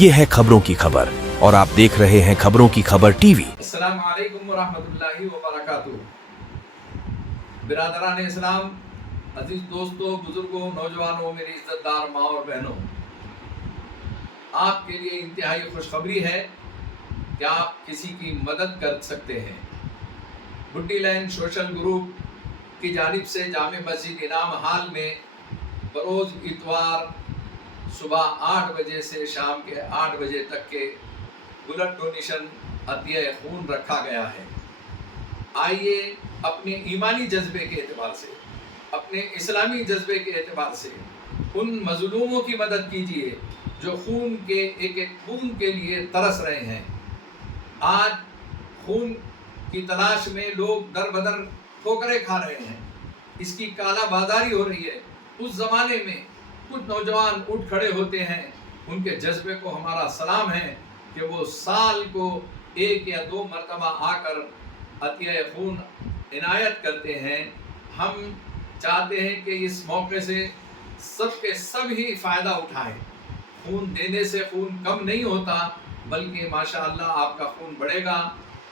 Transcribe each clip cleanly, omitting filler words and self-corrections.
ये है खबरों की खबर और आप देख रहे हैं खबरों की खबर टीवी। अस्सलाम वालेकुम व रहमतुल्लाहि व बरकातुहू। बिरादरान इस्लाम, अजीज दोस्तों, बुजुर्गों, नौजवानों, मेरी इज्जतदार माँ और बहनों, आपके लिए इंतहाई खुशखबरी है कि आप किसी की मदद कर सकते हैं। बुड्डी लाइन सोशल ग्रुप की जानिब से जामे मस्जिद इनाम हाल में बरोज़ इतवार सुबह 8 बजे से शाम के 8 बजे तक के ब्लड डोनेशन अतिय खून रखा गया है। आइए अपने ईमानी जज्बे के एतबार से, अपने इस्लामी जज्बे के एतबार से उन मजलूमों की मदद कीजिए जो खून के एक एक बूंद के लिए तरस रहे हैं। आज खून की तलाश में लोग दर बदर ठोकरें खा रहे हैं, इसकी काला बाजारी हो रही है। उस ज़माने में कुछ नौजवान उठ खड़े होते हैं, उनके जज्बे को हमारा सलाम है कि वो साल को 1 या 2 मरतबा आकर अतिय खून इनायत करते हैं। हम चाहते हैं कि इस मौके से सब के सब ही फ़ायदा उठाएं। खून देने से खून कम नहीं होता, बल्कि माशाअल्लाह आपका खून बढ़ेगा।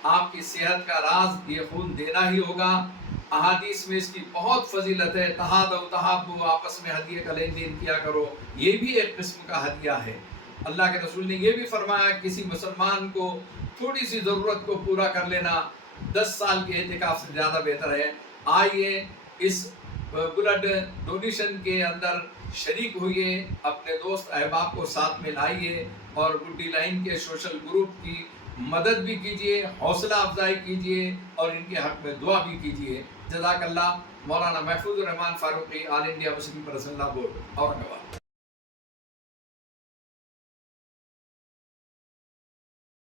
आपकी सेहत का राज ये खून देना ही होगा। अहादीस में इसकी बहुत फजीलत है। तहादु आपस में हदिये का लेन देन किया करो, ये भी एक किस्म का हदिया है। अल्लाह के रसूल ने ये भी फरमाया, किसी मुसलमान को थोड़ी सी ज़रूरत को पूरा कर लेना 10 साल के एहतिकाफ से ज़्यादा बेहतर है। आइए इस ब्लड डोनेशन के अंदर शरीक होइए, अपने दोस्त अहबाब को साथ में लाइए और बुड्डी लाइन के सोशल ग्रुप की मदद भी कीजिए, हौसला अफजाई कीजिए और इनके हक़ में दुआ भी कीजिए। जज़ाकल्लाह। Maulana Mahfoozur Rahman Farooqui, All India Muslim Personal Law Board, Aurangabad.